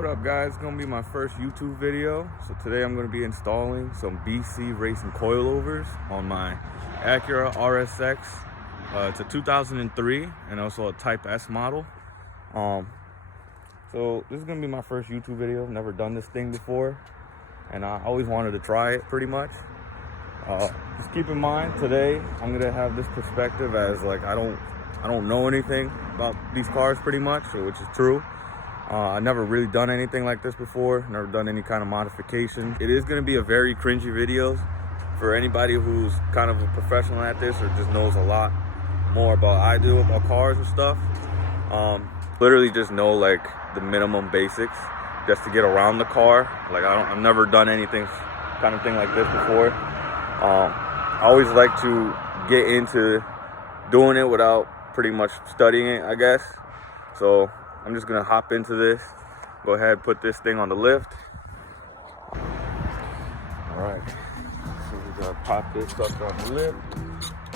What up guys, it's gonna be my first YouTube video. So today I'm gonna be installing some BC Racing coilovers on my Acura Rsx. It's a 2003 and also a Type-s model. So this is gonna be my first YouTube video. Never done this thing before and I always wanted to try it pretty much. Just keep in mind today I'm gonna have this perspective as like I don't know anything about these cars pretty much, which is true. I've never really done anything like this before, never done any kind of modification. It is gonna be a very cringy video for anybody who's kind of a professional at this or just knows a lot more about I do about cars and stuff. Literally just know like the minimum basics just to get around the car. Like I've never done anything kind of thing like this before. I always like to get into doing it without pretty much studying it, I guess. So I'm just gonna hop into this. Go ahead, put this thing on the lift. All right, so we gotta pop this sucker on the lift.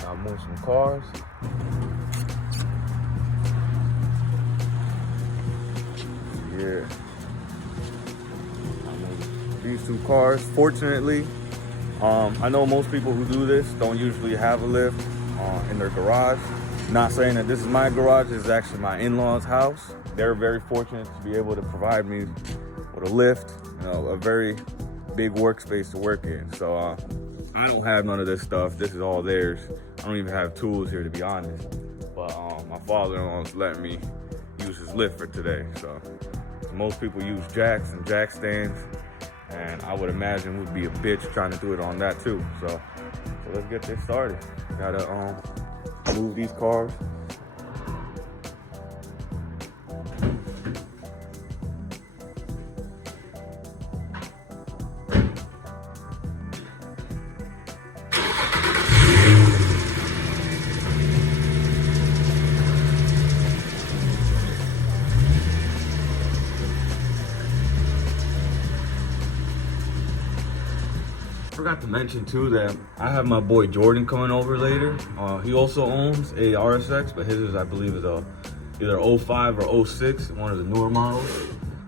I'll move some cars. Yeah, I'll move these two cars. Fortunately, I know most people who do this don't usually have a lift in their garage. Not saying that this is my garage, this is actually my in-laws' house. They're very fortunate to be able to provide me with a lift, you know, a very big workspace to work in. So I don't have none of this stuff. This is all theirs. I don't even have tools here, to be honest. But my father-in-law's letting me use his lift for today. So most people use jacks and jack stands, and I would imagine would be a bitch trying to do it on that too. So let's get this started. Gotta move these cars. Forgot to mention too that I have my boy Jordan coming over later. He also owns a RSX, but his is, I believe, is either 05 or 06, one of the newer models,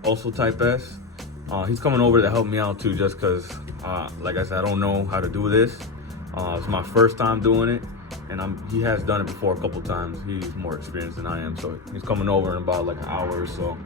also Type-s. He's coming over to help me out too, just because, like I said, I don't know how to do this. It's my first time doing it, and he has done it before a couple times. He's more experienced than I am, so he's coming over in about like an hour or so.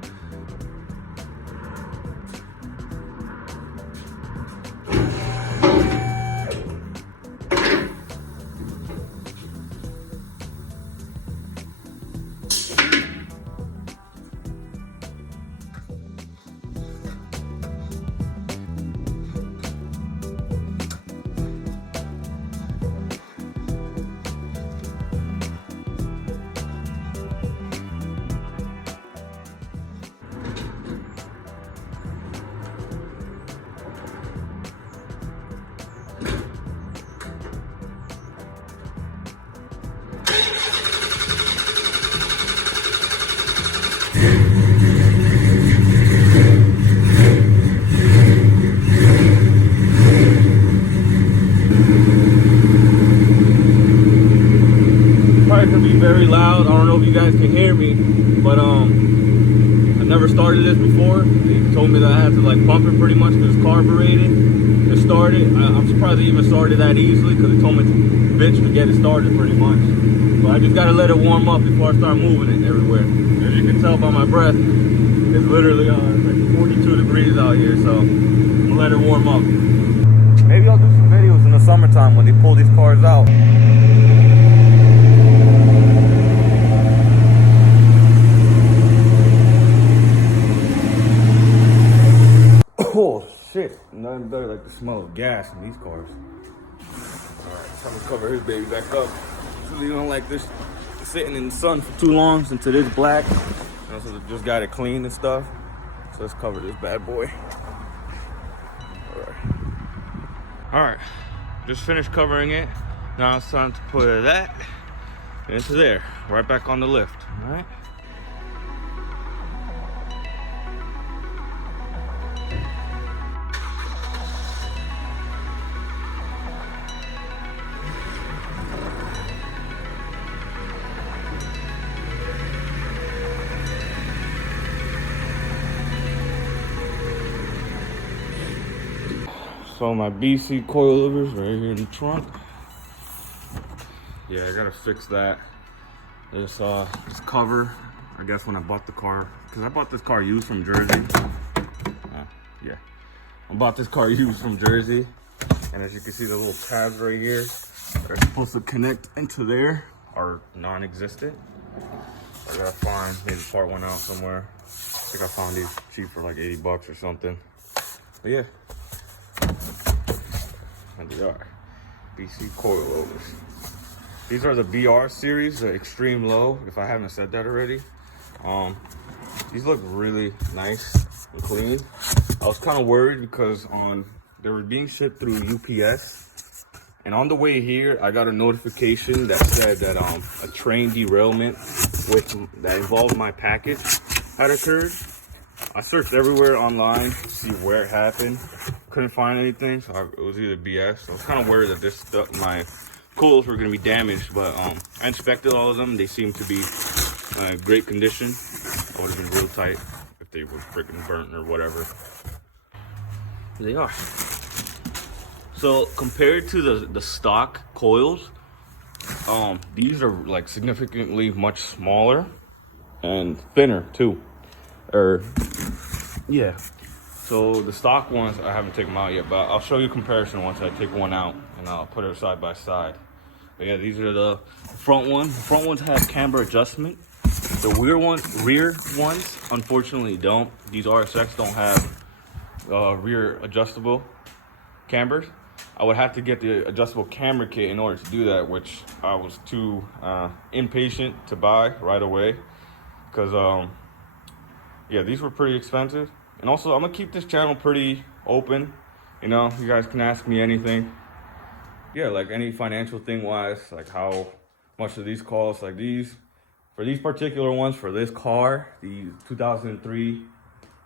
Very loud. I don't know if you guys can hear me, but I never started this before. They told me that I had to like pump it pretty much because it's carbureted to start it. I'm surprised they even started that easily because they told me to bitch to get it started pretty much. But I just gotta let it warm up before I start moving it everywhere. As you can tell by my breath, it's literally like 42 degrees out here, so I'm gonna let it warm up. Maybe I'll do some videos in the summertime when they pull these cars out. Oh shit, nothing better like the smell of gas in these cars. Alright, time to cover his baby back up. Usually you don't like this sitting in the sun for too long since it is black. You know, so they just got it clean and stuff. So let's cover this bad boy. Alright, just finished covering it. Now it's time to put that into there, right back on the lift. Alright. So my BC coilovers right here in the trunk. Yeah, I gotta fix that. This cover, I guess when I bought the car, because I bought this car used from Jersey. Yeah, I bought this car used from Jersey, and as you can see, the little tabs right here that are supposed to connect into there are non-existent. I gotta find, maybe part one out somewhere. I think I found these cheap for like 80 bucks or something. But yeah, and they are BC coilovers. These are the BR series, the extreme low, if I haven't said that already. These look really nice and clean. I was kind of worried because they were being shipped through UPS. And on the way here, I got a notification that said that a train derailment that involved my package had occurred. I searched everywhere online to see where it happened. Couldn't find anything, so it was either BS. So I was kind of worried that my coils were going to be damaged, but I inspected all of them. They seemed to be in great condition. I would have been real tight if they were freaking burnt or whatever. They are. So compared to the stock coils, these are like significantly much smaller and thinner too. Yeah. So the stock ones, I haven't taken them out yet, but I'll show you a comparison once I take one out and I'll put it side by side. But yeah, these are the front ones. The front ones have camber adjustment. The rear ones, unfortunately, don't. These RSX don't have rear adjustable cambers. I would have to get the adjustable camber kit in order to do that, which I was too impatient to buy right away. Because, yeah, these were pretty expensive. And also, I'm going to keep this channel pretty open. You know, you guys can ask me anything. Yeah, like any financial thing wise, like how much do these cost, like these, for these particular ones, for this car, the 2003,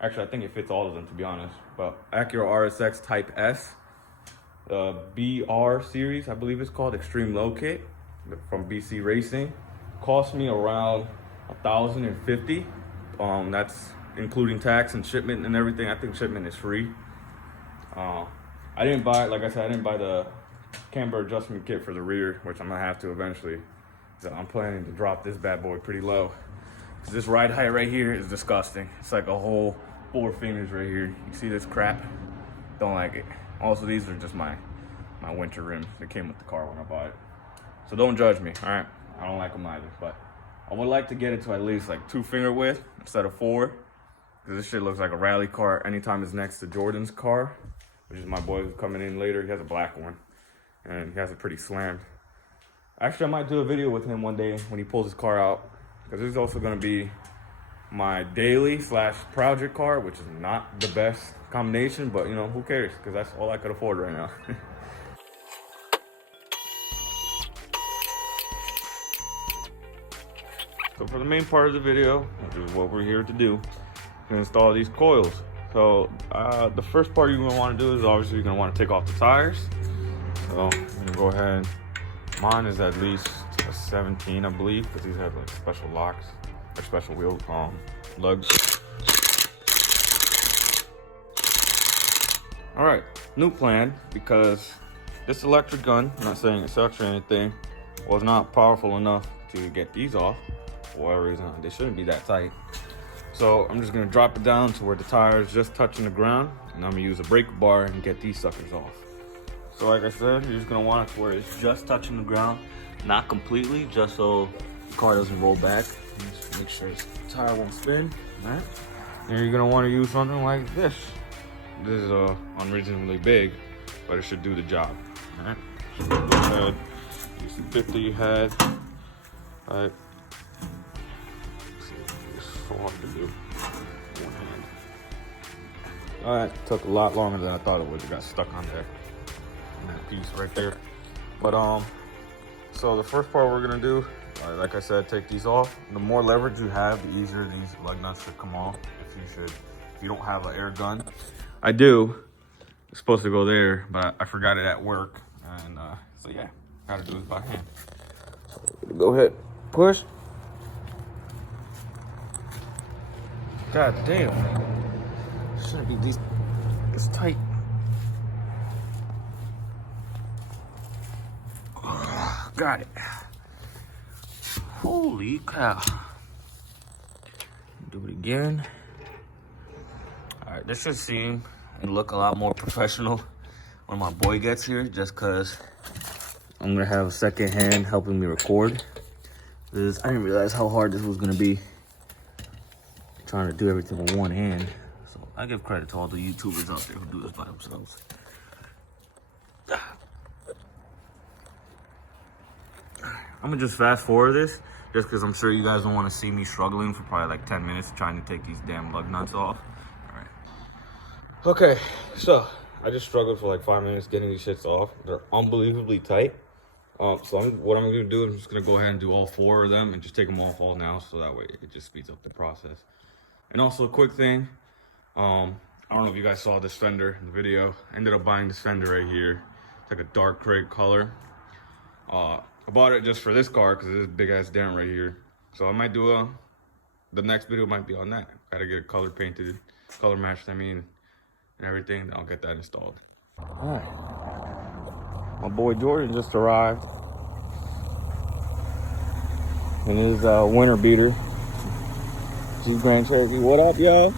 actually I think it fits all of them to be honest, but Acura Rsx Type-s, the BR series, I believe it's called, Extreme Low Kit from BC Racing, cost me around $1,050. That's including tax and shipment and everything. I think shipment is free. I didn't buy, like I said, I didn't buy the camber adjustment kit for the rear, which I'm gonna have to eventually. So I'm planning to drop this bad boy pretty low. This ride height right here is disgusting. It's like a whole 4 fingers right here. You see this crap? Don't like it. Also, these are just my winter rims that came with the car when I bought it. So don't judge me, all right? I don't like them either, but I would like to get it to at least like 2 finger width instead of 4. Because this shit looks like a rally car anytime it's next to Jordan's car, which is my boy who's coming in later. He has a black one, and he has it pretty slammed. Actually, I might do a video with him one day when he pulls his car out, because this is also going to be my daily / project car, which is not the best combination, but you know, who cares, because that's all I could afford right now. So for the main part of the video, which is what we're here to do, to install these coils. So the first part you're gonna want to do is obviously you're gonna want to take off the tires. So I'm gonna go ahead. Mine is at least a 17, I believe, because these have like special locks or special wheel lugs. All right, new plan, because this electric gun, I'm not saying it sucks or anything, was not powerful enough to get these off. For whatever reason, they shouldn't be that tight. So I'm just gonna drop it down to where the tire is just touching the ground, and I'm gonna use a brake bar and get these suckers off. So like I said, you're just gonna want it to where it's just touching the ground, not completely, just so the car doesn't roll back. Just make sure the tire won't spin, all right? And you're gonna wanna use something like this. This is unreasonably big, but it should do the job, all right? So go ahead, use the bit that you had, all right? So hard to do. One hand. All right, took a lot longer than I thought it would. It got stuck on there, on that piece right there. But so the first part we're gonna do, like I said, take these off. The more leverage you have, the easier these lug nuts should come off. If you don't have an air gun, I do. It's supposed to go there, but I forgot it at work, and so yeah, gotta do this by hand. So go ahead, push. God damn. Shouldn't be this tight. Got it. Holy cow. Do it again. All right, this should seem and look a lot more professional when my boy gets here, just because I'm gonna have a second hand helping me record. I didn't realize how hard this was gonna be, trying to do everything with one hand. So I give credit to all the YouTubers out there who do this by themselves. I'm gonna just fast forward this, just because I'm sure you guys don't want to see me struggling for probably like 10 minutes trying to take these damn lug nuts off. All right. Okay, so I just struggled for like 5 minutes getting these shits off. They're unbelievably tight. What I'm gonna do is I'm just gonna go ahead and do all 4 of them and just take them off all now, so that way it just speeds up the process. And also a quick thing, I don't know if you guys saw this fender in the video. I ended up buying this fender right here. It's like a dark gray color. I bought it just for this car because there's a big ass dent right here. So I might do the next video might be on that. Gotta get it color painted, color matched, and everything. I'll get that installed. All right. My boy Jordan just arrived in his winter beater. Jeep Grand Cherokee. What up, y'all?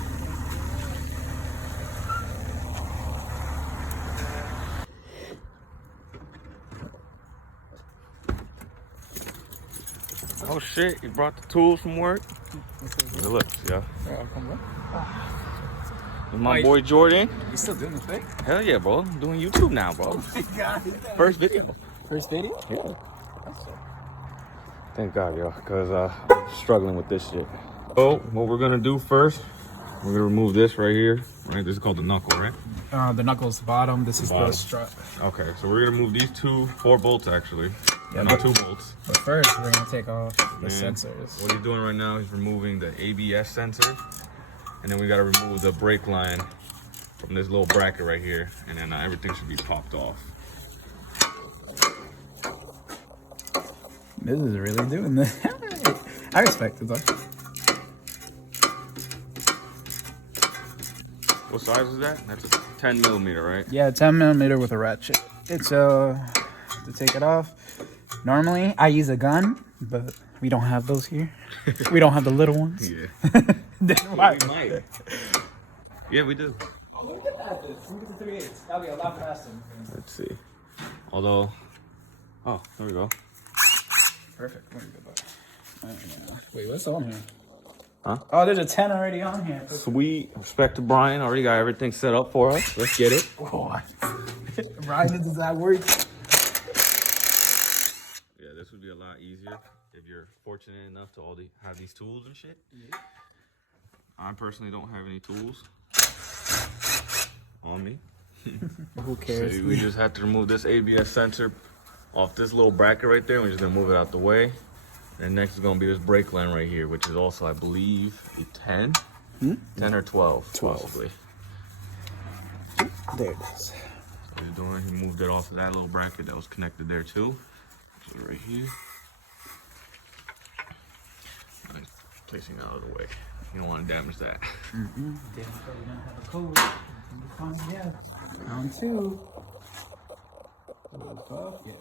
Oh shit, you brought the tools from work? It looks, yeah. And my boy Jordan. You still doing the thing? Hell yeah, bro. I'm doing YouTube now, bro. Oh my God. First video. First video? Yeah. Thank God, yo, because I'm struggling with this shit. So, what we're gonna do first, we're gonna remove this right here. Right, this is called the knuckle, right? The knuckle's bottom. This is Bottom. the strut. Okay, so we're gonna move these 4 bolts actually. Yeah, not 2 bolts. But first, we're gonna take off the And sensors. what he's doing right now is removing the ABS sensor, and then we gotta remove the brake line from this little bracket right here, and then everything should be popped off. This is really doing this. I respect it though. What size is that? That's a 10 millimeter, right? Yeah, 10 millimeter with a ratchet. It's to take it off. Normally, I use a gun, but we don't have those here. We don't have the little ones. Yeah. Then why? We might. Yeah, we do. Oh, look at that. Look at the 3/8. That'll be a lot faster. Let's see. Although, oh, there we go. Perfect. Wait, what's on here? Huh? Oh, there's a 10 already on here. Sweet. Respect to Brian. Already got everything set up for us. Let's get it. Oh, Ryan, does that work? Yeah, this would be a lot easier if you're fortunate enough to have these tools and shit. Yeah. I personally don't have any tools on me. Who cares? So we just have to remove this ABS sensor off this little bracket right there. We're just gonna move it out the way. And next is gonna be this brake line right here, which is also, I believe, a 10? 10 or 12, 12. possibly. There it is. What he's doing, he moved it off of that little bracket that was connected there too. So right here. And he's placing it out of the way. You don't want to damage that. Mm-hmm. Damn, we don't have a code. Yeah. Round 2. Yeah.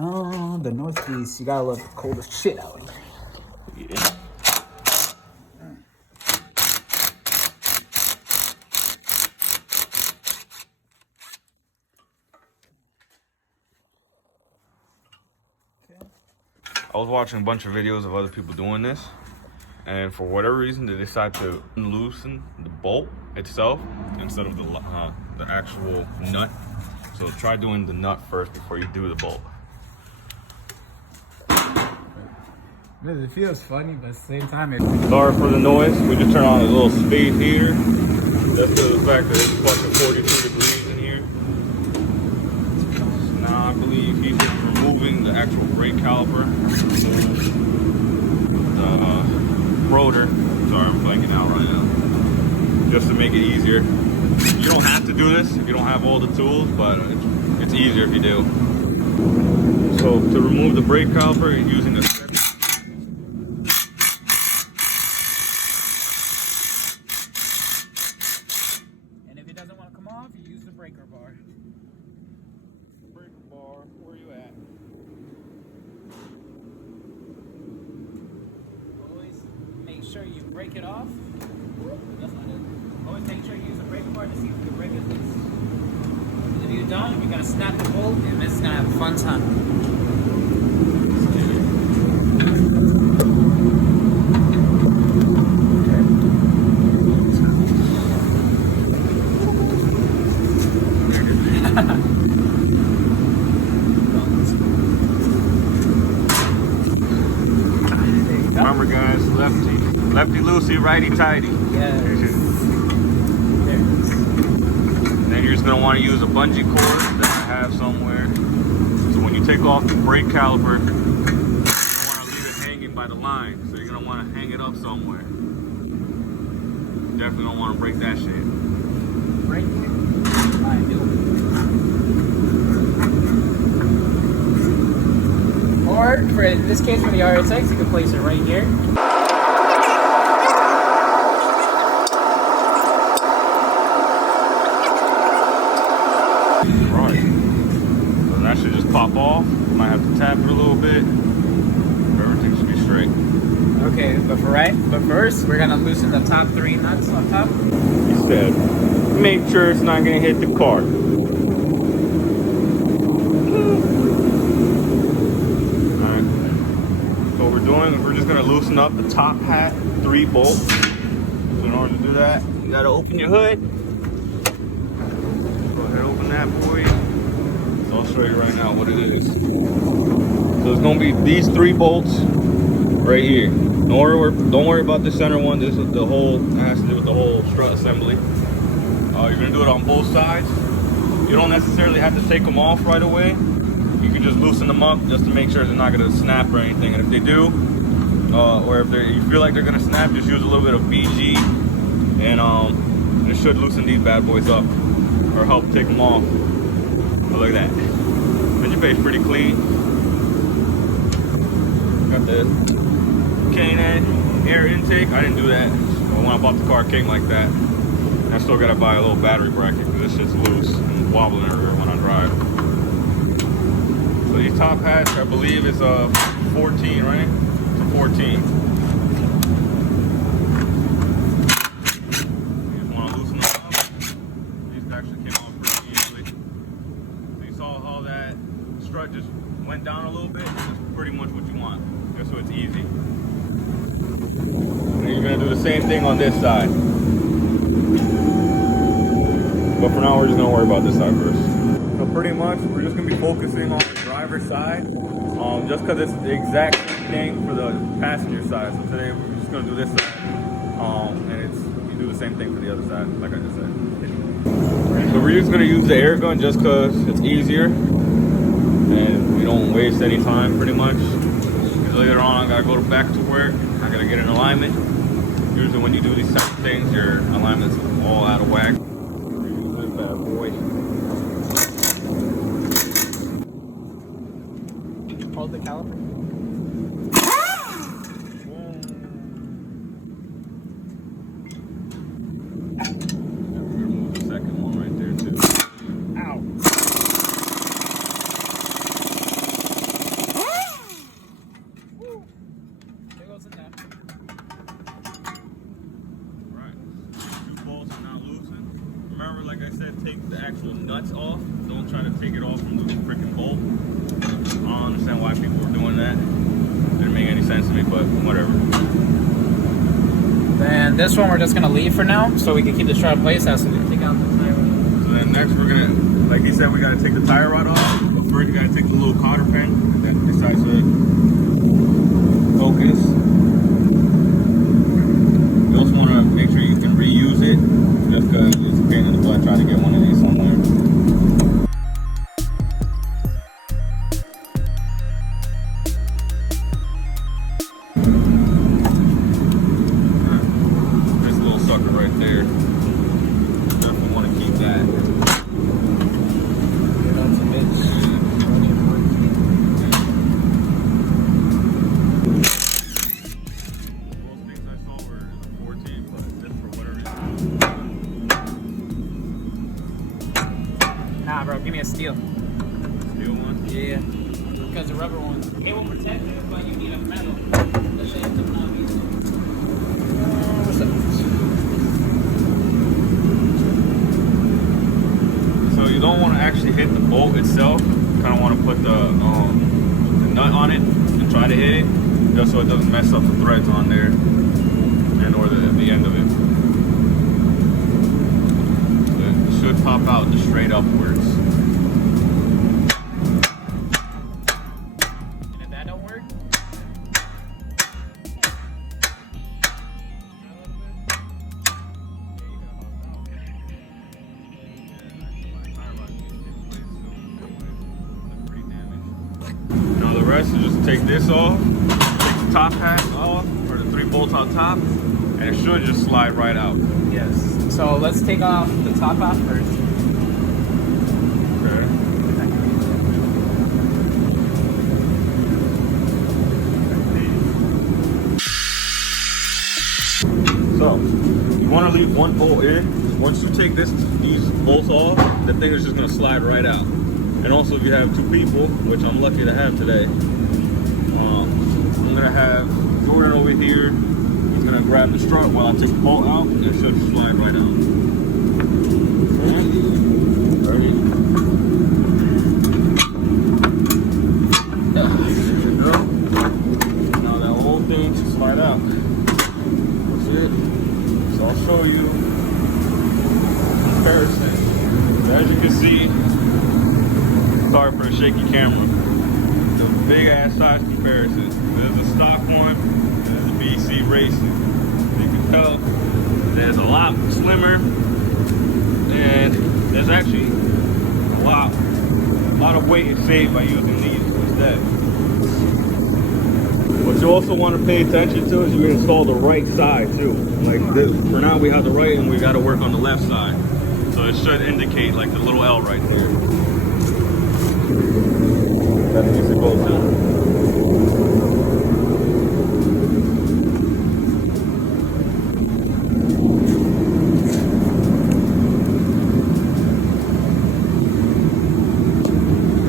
Oh, the Northeast. You gotta love the coldest shit out here. Yeah. I was watching a bunch of videos of other people doing this, and for whatever reason they decide to loosen the bolt itself instead of the actual nut. So try doing the nut first before you do the bolt. It feels funny, but at the same time, Sorry for the noise. We just turned on a little speed heater. That's due to the fact that it's fucking 42 degrees in here. So now I believe he's just removing the actual brake caliper, the rotor. Sorry, I'm blanking out right now. Just to make it easier. You don't have to do this if you don't have all the tools, but it's easier if you do. So to remove the brake caliper, you're using a sure you break it off. That's not it. Always make sure you use a breaker bar to see if you can break it loose. If you don't, you're gonna snap the bolt, and it's gonna have a fun time. Remember, guys, lefty loosey, righty tighty. Yes. Then you're just gonna want to use a bungee cord that I have somewhere. So when you take off the brake caliper, you don't want to leave it hanging by the line. So you're gonna want to hang it up somewhere. Definitely don't want to break that shit. Break it. I do. Or for in this case for the RSX, you can place it right here. That should just pop off. Might have to tap it a little bit. Everything should be straight. Okay, but first we're gonna loosen the top 3 nuts on top. He said, make sure it's not gonna hit the car. Alright. So what we're doing is we're just gonna loosen up the top hat 3 bolts. So in order to do that, you gotta open your hood. Go ahead, open that boy. I'll show you right now what it is. So it's gonna be these 3 bolts right here. Don't worry about the center one. This is the whole, it has to do with the whole strut assembly. You're gonna do it on both sides. You don't necessarily have to take them off right away. You can just loosen them up just to make sure they're not gonna snap or anything. And if they do, or if you feel like they're gonna snap, just use a little bit of BG, and it should loosen these bad boys up or help take them off. But look at that. Engine bay's pretty clean. Got the K&N air intake. I didn't do that. But when I bought the car, it came like that. And I still gotta buy a little battery bracket because this shit's loose and wobbling everywhere when I drive. So these top hats, I believe, is 14, right? It's a 14. You just want to loosen them up. These actually came off pretty easily. Saw how that strut just went down a little bit. That's pretty much what you want, just so it's easy. And you're gonna do the same thing on this side. But for now, we're just gonna worry about this side first. So pretty much, we're just gonna be focusing on the driver's side, just because it's the exact same thing for the passenger side. So today, we're just gonna do this side, and you do the same thing for the other side, like I just said. So we're just gonna use the air gun just cause it's easier and we don't waste any time pretty much. Because later on I gotta go back to work, I gotta get in alignment. Usually when you do these type of things, your alignment's all out of whack. Use this bad boy. Hold the caliper. Remember, like I said, take the actual nuts off. Don't try to take it off from the freaking bolt. I don't understand why people were doing that. Didn't make any sense to me, but whatever. Then this one we're just gonna leave for now, so we can keep the strut in place. As we take out the tire rod. So then next we're gonna, like he said, we gotta take the tire rod off. But first you gotta take the little cotter pin, and then decides to focus. You also wanna make sure you can reuse it, just because it's a pain in the butt trying to get one of these somewhere. Nah, bro, give me a steel. Steel one? Yeah. Because the rubber one, it will protect it, but you need a metal. That shit is not easy. hit the bolt itself, you kind of want to put the nut on it and try to hit it, just so it doesn't mess up the threads on there and or the end of it. So it should pop out just straight upwards. And if that don't work, now the rest is just take this off, take the top hat off, or the 3 bolts on top, and it should just slide right out. yes. So let's take off the top off first. Okay. So you want to leave 1 bolt in. Once you take these bolts off, the thing is just going to slide right out. And also, if you have 2 people, which I'm lucky to have today, I'm going to have Jordan over here. He's going to grab the strut while I take the bolt out, and it should slide right out. Ready? There you go. Now that whole thing should slide out. That's it. So I'll show you comparison. So as you can see, sorry for the shaky camera. The big ass size comparison. There's a stock one, and there's a BC Racing. You can tell there's a lot slimmer, and there's actually a lot of weight is saved by using these instead. What you also want to pay attention to is you install the right side too. Like this, for now we have the right and we got to work on the left side. So it should indicate like the little L right there. That needs to go too.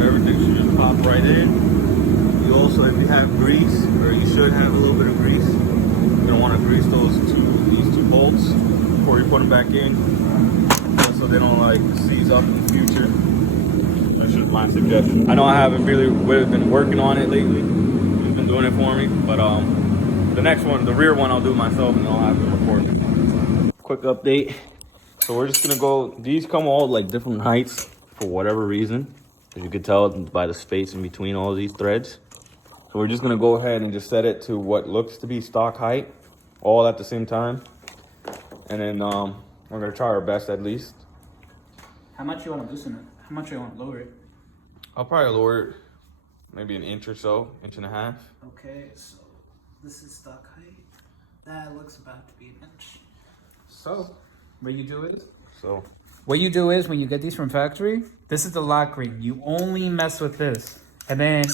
Everything should just pop right in. You also, if you have grease, or you should have a little bit of grease, you're gonna want to grease these two bolts before you put them back in, so they don't like seize up in the future. That's just my suggestion. I know I haven't really been working on it lately. He's been doing it for me, but the next one, the rear one, I'll do myself and I'll have him record it. Quick update. So we're just gonna go. These come all like different heights for whatever reason. As you can tell by the space in between all of these threads. So we're just gonna go ahead and just set it to what looks to be stock height, all at the same time. And then we're gonna try our best at least. How much you want to loosen it? How much you want to lower it? I'll probably lower it maybe an inch or so, 1.5 inches. Okay, so this is stock height. That looks about to be an inch. So what you do is when you get these from factory, this is the lock ring. You only mess with this, and then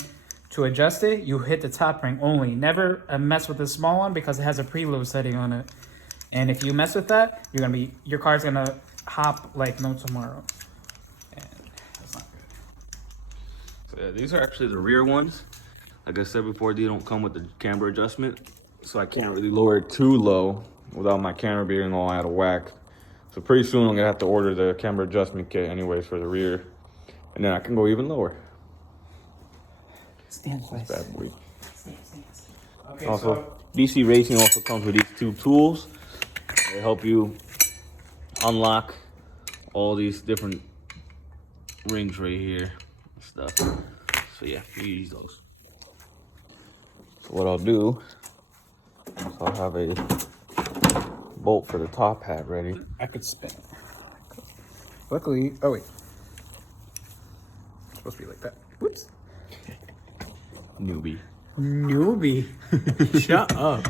to adjust it, you hit the top ring only. Never mess with the small one because it has a preload setting on it. And if you mess with that, your car's gonna hop like no tomorrow. And that's not good. So yeah, these are actually the rear ones. Like I said before, these don't come with the camber adjustment, so I can't really lower it too low without my camera being all out of whack. So pretty soon I'm gonna have to order the camber adjustment kit anyways for the rear, and then I can go even lower. Stand place. Bad boy. Okay, Also, so BC Racing also comes with these 2 tools. They help you unlock all these different rings right here and stuff. So yeah, you use those. So what I'll do is I'll have a bolt for the top hat ready. I could spin it. Luckily, oh wait. It's supposed to be like that. Whoops. Newbie. Shut up.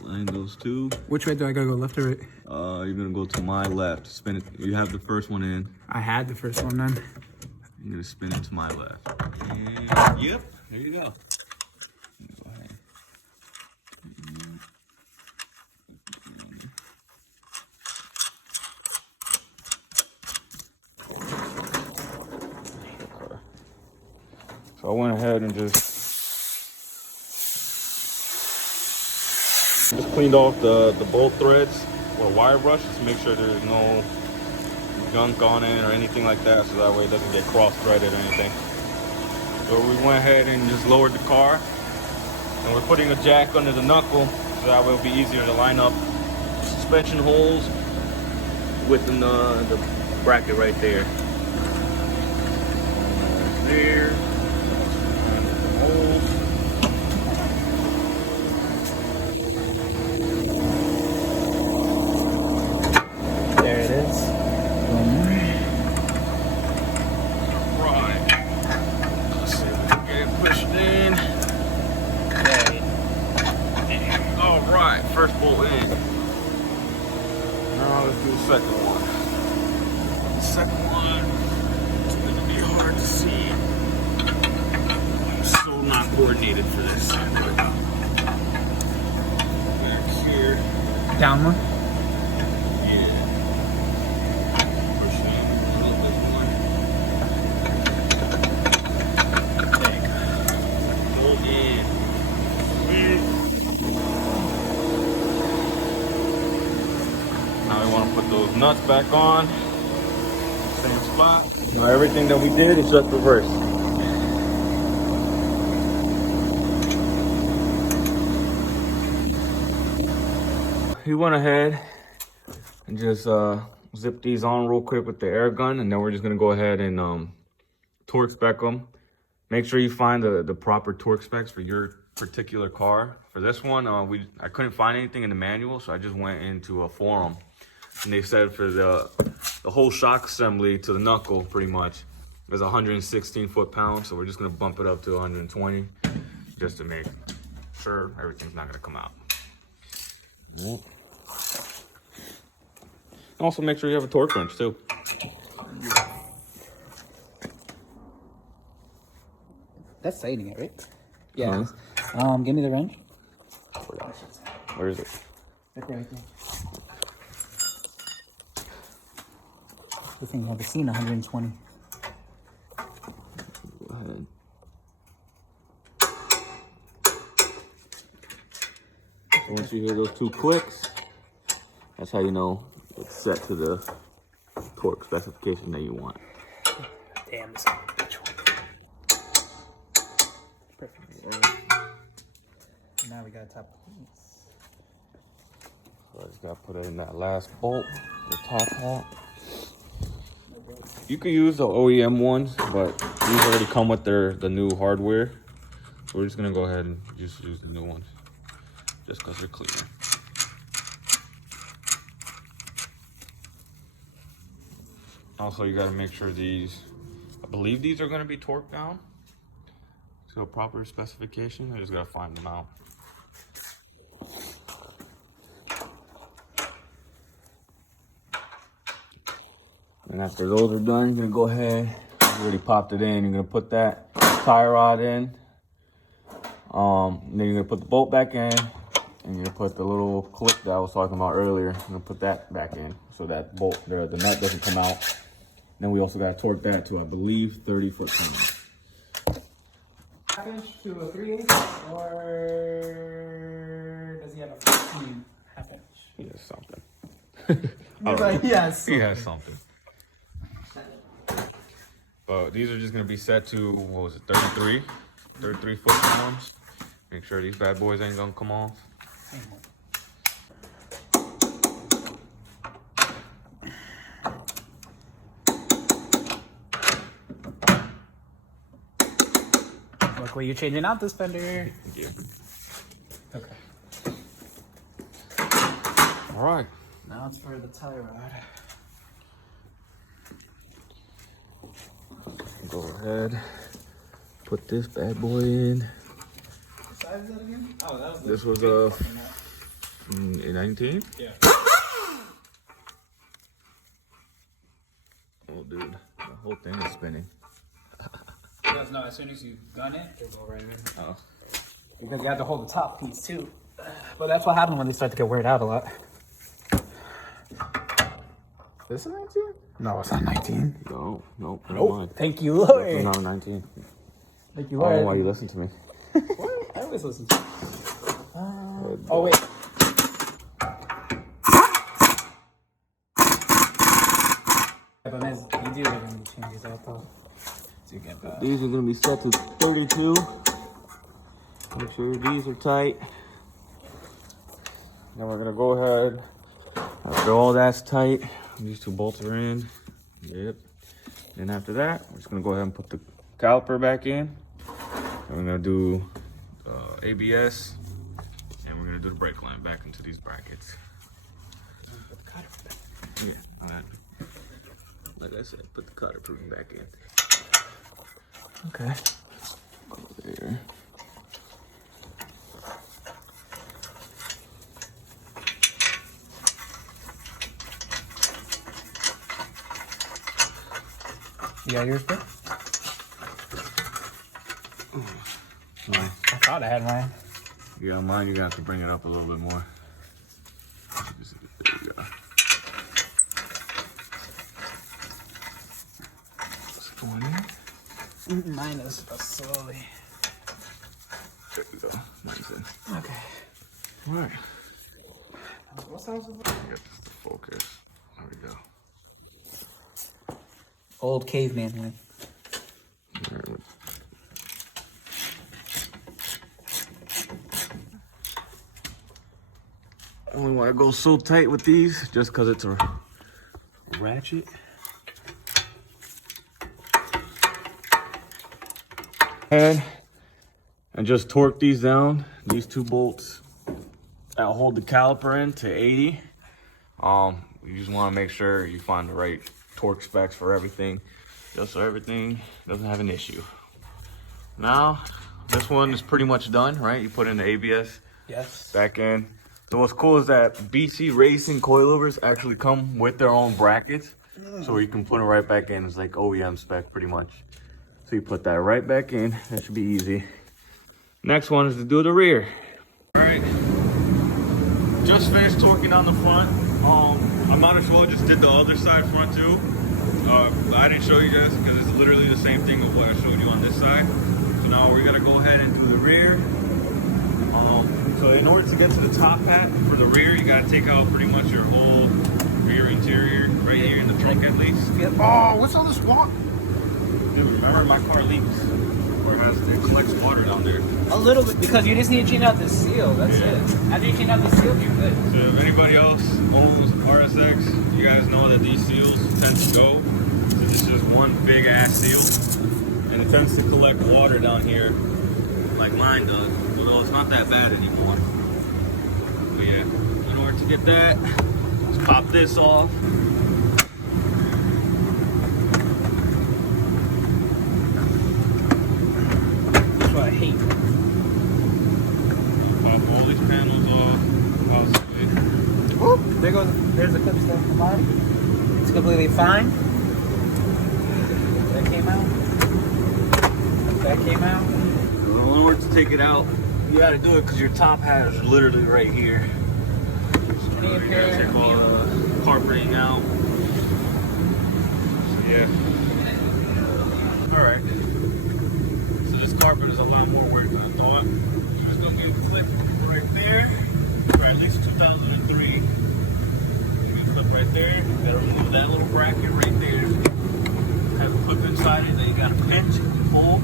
Line those 2. Which way do I gotta go, left or right? You're gonna go to my left. Spin it. You have the first one in. I had the first one then. You're gonna spin it to my left. And yep, there you go. Go ahead. So I went ahead and just cleaned off the bolt threads with a wire brush to make sure there's no gunk on it or anything like that, so that way it doesn't get cross-threaded or anything. So we went ahead and just lowered the car, and we're putting a jack under the knuckle, so that way it'll be easier to line up suspension holes within the bracket right there. There. Holes. There it is. Right. Let's see if we can get it pushed in. Okay. All right, first bolt in. Now let's do the second one. The second one is going to be hard to see. I'm so not coordinated for this. Back here. Down one. Yeah. Push in a little bit more. There you go. Hold in. Now we want to put those nuts back on. Same spot. Now everything that we did is just reversed. He went ahead and just zip these on real quick with the air gun, and then we're just gonna go ahead and torque spec them. Make sure you find the proper torque specs for your particular car. For this one, I couldn't find anything in the manual, so I just went into a forum, and they said for the whole shock assembly to the knuckle, pretty much, is 116 foot-pounds. So we're just gonna bump it up to 120, just to make sure everything's not gonna come out. Yep. Also, make sure you have a torque wrench too. That's tighting it, right? Yeah. Give me the wrench. Where is it? Right there, right there. This thing had seen 120. Go ahead. Once you hear those two clicks, that's how you know it's set to the torque specification that you want. Damn, this is a bitch one. Perfect. Now we gotta top this. So I just gotta put it in that last bolt, the top hat. You could use the OEM ones, but these already come with the new hardware. So we're just gonna go ahead and just use the new ones, just because they're cleaner. Also, you gotta make sure these, I believe these are gonna be torque down to a proper specification. I just gotta find them out. And after those are done, you're gonna go ahead, you already popped it in, you're gonna put that tie rod in. And then you're gonna put the bolt back in, and you're gonna put the little clip that I was talking about earlier. You're gonna put that back in so that bolt there, the nut doesn't come out. Then we also gotta torque that to, I believe, 30 foot-pounds. Half inch to a 3/8, or does he have a 15 half inch? He has something. He's like, yes. He has something. But these are just gonna be set to, what was it, 33 foot-pounds. Make sure these bad boys ain't gonna come off. Look where you're changing out this fender. Thank you. Okay. All right. Now it's for the tie rod. Go ahead. Put this bad boy in. What size is that again? Oh, that was This was a 19? Yeah. Oh, dude, the whole thing is spinning. Because no, as soon as you gun it, it'll go right in. Oh. Because you have to hold the top piece too. But that's what happened when they start to get weared out a lot. This is 19? No, it's not 19. No, nope, never Nope. mind. Thank you, It's Lord. not a 19. Thank you, I don't Lord. know why you listen to me. What? I always listen to you. Oh, wait. These are gonna be set to 32. Make sure these are tight. Then we're gonna go ahead, after all that's tight, these two bolts are in. Yep. Then after that, we're just gonna go ahead and put the caliper back in. And we're gonna do ABS, and we're gonna do the brake line back into these brackets. Yeah, all right. Like I said, put the cutter proof back in. Okay. Go there. You got yours, bro? Nice. I thought I had mine. You got mine, you're gonna have to bring it up a little bit more. There you go. What's going in? Mine is slowly. There you go. Mine's in. Okay. Alright. What sounds it? Get this to focus. There we go. Old caveman one. Only want to go so tight with these just because it's a ratchet. And just torque these down. These two bolts that hold the caliper in to 80. You just want to make sure you find the right torque specs for everything, just so everything doesn't have an issue. Now, this one is pretty much done, right? You put in the ABS back in. So what's cool is that BC Racing coilovers actually come with their own brackets, so you can put it right back in. It's like OEM spec pretty much. So you put that right back in. That should be easy. Next one is to do the rear. All right, just finished torquing on the front. I might as well just did the other side front too. I didn't show you guys because it's literally the same thing of what I showed you on this side. So now we're gonna go ahead and do the rear. So in order to get to the top hat for the rear, you gotta take out pretty much your whole rear interior right here in the trunk at least. Oh, what's all this water? Dude, remember my car leaks, or it collects water down there. A little bit, because you just need to change out the seal. That's it. After you change out the seal, you're good. So if anybody else owns RSX, you guys know that these seals tend to go. So this is just one big ass seal, and it tends to collect water down here, like mine does. Although it's not that bad anymore. But yeah, in order to get that, let's pop this off. That's what I hate. Pop all these panels off, possibly. Whoop, there's the clip stuff on the bottom. It's completely fine. That came out. That came out. In order to take it out, you gotta do it because your top hat is literally right here. So you gotta take all the carpeting out. So yeah. Alright. So this carpet is a lot more work than I thought. There's gonna be a clip right there. For at least 2003. There's a clip right there. You gotta remove that little bracket right there. Have a clip inside it, then you gotta pinch and pull.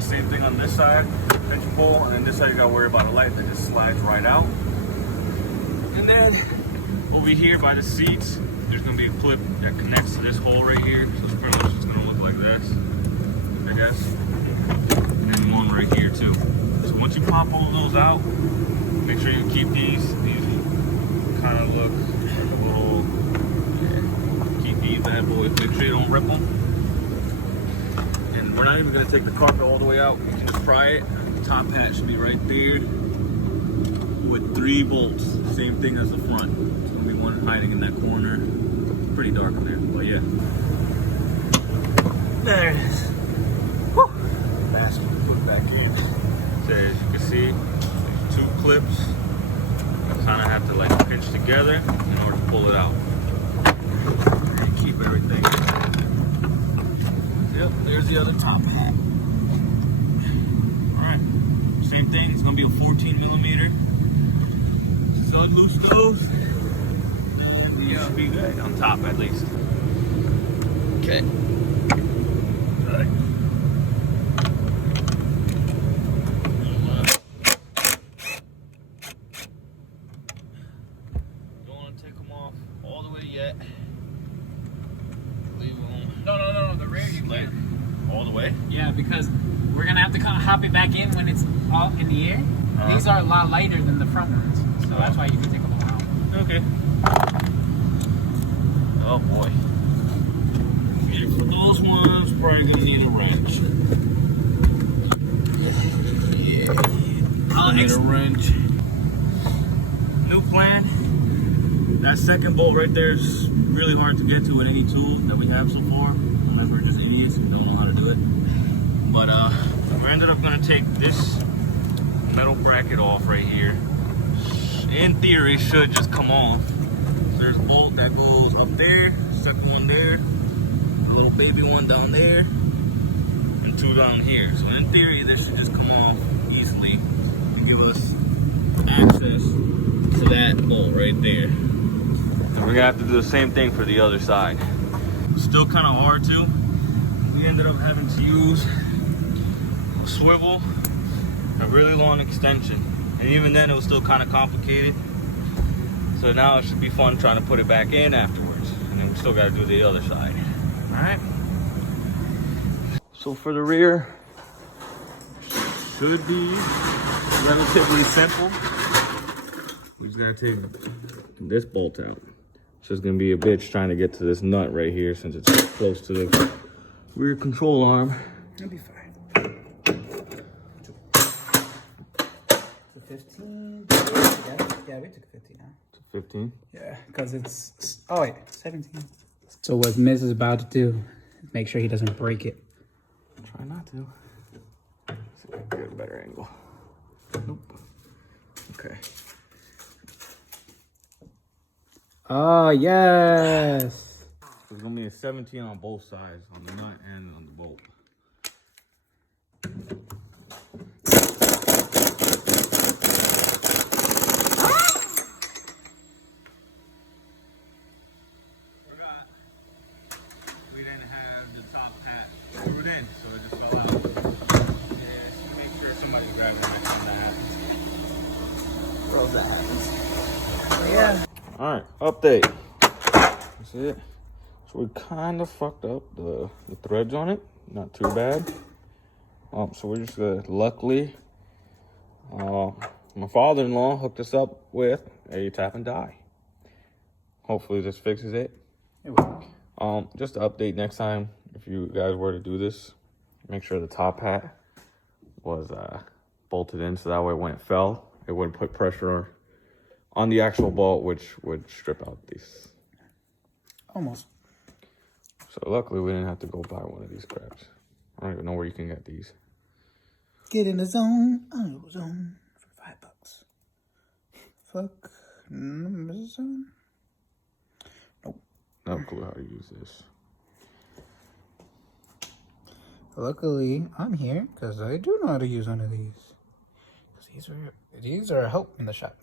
Same thing on this side, pinch pull, and then this side you gotta worry about a light that just slides right out. And then over here by the seats, there's gonna be a clip that connects to this hole right here. So it's pretty much just gonna look like this, I guess. And then one right here too. So once you pop all of those out, make sure you keep these. These kind of look like a little, yeah, keep these bad boys. Make sure you don't rip them. We're not even going to take the carpet all the way out. You can just pry it. The top hat should be right there with 3 bolts. Same thing as the front. There's going to be one hiding in that corner. It's pretty dark in there, but yeah. There it is. Whew. Basket to put back in. So as you can see, there's 2 clips. You kind of have to like pinch together in order to pull it out. And keep everything. Yep, there's the other top hat. Alright, same thing, it's gonna be a 14mm. So it loose those, yeah, it'll be good on top at least. Okay. Alright. it's all in the air. These are a lot lighter than the front ones, so that's why you can take them out. Okay. Oh boy. Yeah, for those ones, probably gonna need a wrench. Yeah. I'll need a wrench. New plan. That second bolt right there is really hard to get to with any tool that we have so far. Remember, we're just idiots and don't know how to do it. But we ended up gonna take this metal bracket off right here. In theory, should just come off. So there's a bolt that goes up there, second one there, a little baby one down there, and two down here. So in theory, this should just come off easily to give us access to that bolt right there. And we're gonna have to do the same thing for the other side. Still kind of hard to. We ended up having to use a swivel, a really long extension. And even then it was still kind of complicated. So now it should be fun trying to put it back in afterwards. And then we still got to do the other side. All right. So for the rear, should be relatively simple. We just got to take this bolt out. So it's going to be a bitch trying to get to this nut right here since it's close to the rear control arm. It'll be fine. 15. Yeah, we took 15 now. 15? Yeah, because it's, oh wait, 17. So what Miz is about to do, make sure he doesn't break it. Try not to. See if I can get a better angle. Nope. Okay. Oh, yes. There's gonna be a 17 on both sides, on the nut and on the bolt. We didn't have the top hat screwed in, so it just fell out. Yeah, so make sure somebody grabs it next time that happens. Rolls that happens. Yeah. Alright, update. That's it. So we kind of fucked up the threads on it. Not too bad. So we're just luckily, my father-in-law hooked us up with a tap and die. Hopefully this fixes it. It will. Just to update next time, if you guys were to do this, make sure the top hat was bolted in so that way when it fell, it wouldn't put pressure on the actual bolt, which would strip out these. Almost. So luckily we didn't have to go buy one of these crabs. I don't even know where you can get these. Get in the zone, zone for $5. Fuck. Zone. No clue how to use this. Luckily, I'm here because I do know how to use one of these. Because these are a help in the shop.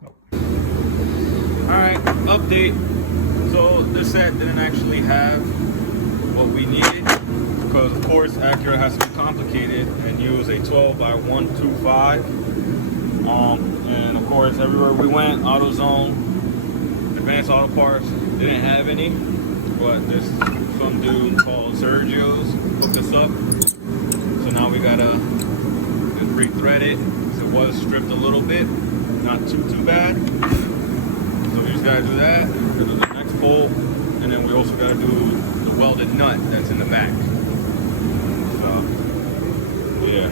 Nope. Alright, update. So this set didn't actually have what we needed because of course Acura has to be complicated and use a 12 by 125. And of course everywhere we went, AutoZone, Advanced Auto Parts didn't have any, but this some dude called Sergio's hooked us up. So now we gotta just re-thread it. So it was stripped a little bit, not too bad. So we just gotta do that, go to the next bolt, and then we also gotta do the welded nut that's in the back. So yeah.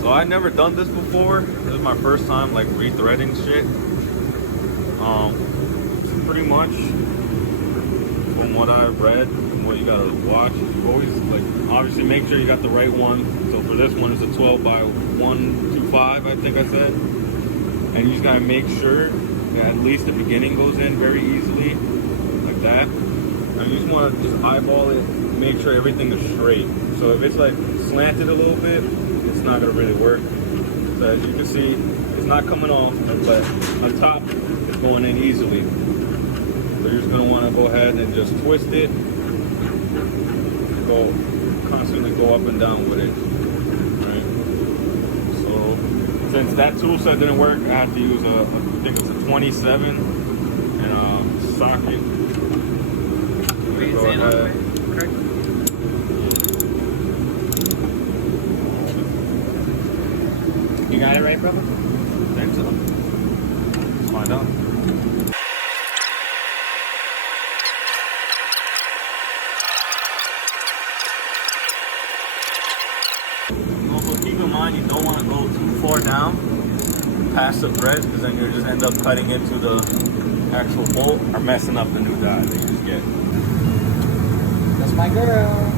So I'd never done this before. This is my first time like re-threading shit. Pretty much from what I've read and what you gotta watch, always like obviously make sure you got the right one. So for this one, it's a 12 by 125, I think I said. And you just gotta make sure that at least the beginning goes in very easily, like that. And you just wanna just eyeball it, make sure everything is straight. So if it's like slanted a little bit, it's not gonna really work. So as you can see, it's not coming off, but on top, it's going in easily. So you're just gonna wanna go ahead and just twist it, constantly go up and down with it, right? So since that tool set didn't work, I had to use I think it's a 27 and a socket. Go ahead. You got it right, brother? Think so. Let's find out. Also, keep in mind you don't want to go too far down past the threads, because then you just end up cutting into the actual bolt or messing up the new die that you just get. That's my girl.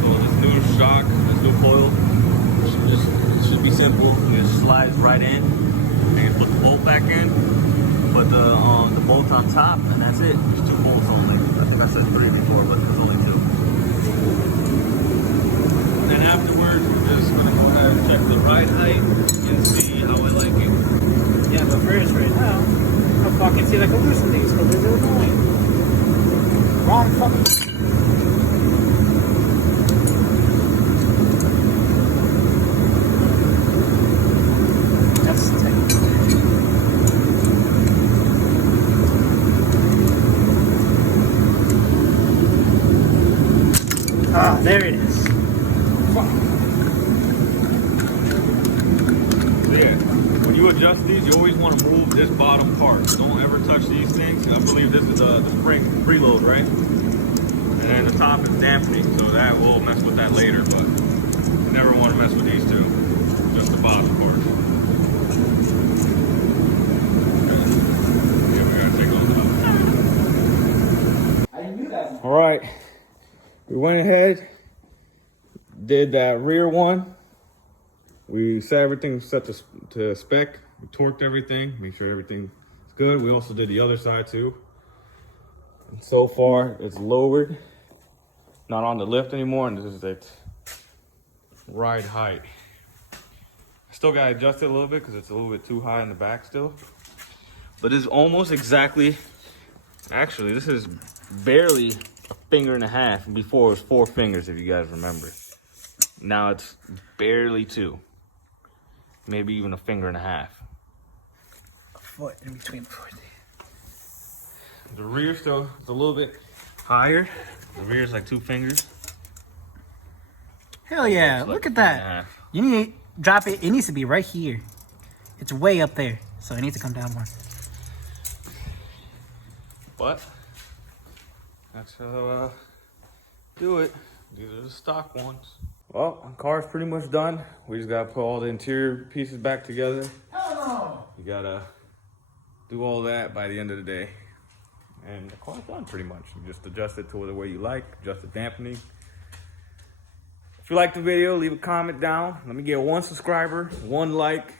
So this new shock, this new coil, it should be simple. It just slides right in, and you put the bolt back in, put the bolt on top, and that's it. There's 2 bolts only. I think I said 3 before, but there's only 2. And then afterwards, we're just gonna go ahead and check the ride height and see how I like it. Yeah, but first, right now, I fucking see like a loosen these because they're annoying. Wrong fucking. That's tight. Ah, there it is. Fuck. Yeah. When you adjust these, you always want to move this bottom part. Don't ever touch these things. I believe this is the spring preload, right? And then the top is dampening, so that will mess with that later, but you never want to mess with these two. Just the bottom part. Yeah, we gotta take those out. I knew that. All right. We went ahead, did that rear one. We set everything set to spec. We torqued everything, make sure everything's good. We also did the other side too. And so far, it's lowered. Not on the lift anymore, and this is its ride height. I still got to adjust it a little bit because it's a little bit too high in the back still. But it's almost exactly, actually, this is barely a finger and a half. Before it was 4 fingers, if you guys remember. Now it's barely 2. Maybe even a finger and a half. A foot in between. The rear still is a little bit higher. The rear is like 2 fingers. Hell yeah, Like look at a finger and a that. half. You need to drop it. It needs to be right here. It's way up there, so it needs to come down more. But that's how do it. These are the stock ones. Well, the car's pretty much done. We just gotta put all the interior pieces back together. Hell no. You gotta do all that by the end of the day. And the car's done pretty much. You just adjust it to the way you like, adjust the dampening. If you liked the video, leave a comment down. Let me get 1 subscriber, 1 like.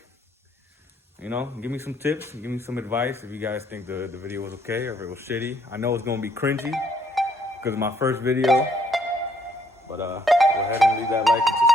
You know, give me some tips, give me some advice if you guys think the video was okay or if it was shitty. I know it's gonna be cringy because of my first video. But go ahead and leave that like and subscribe.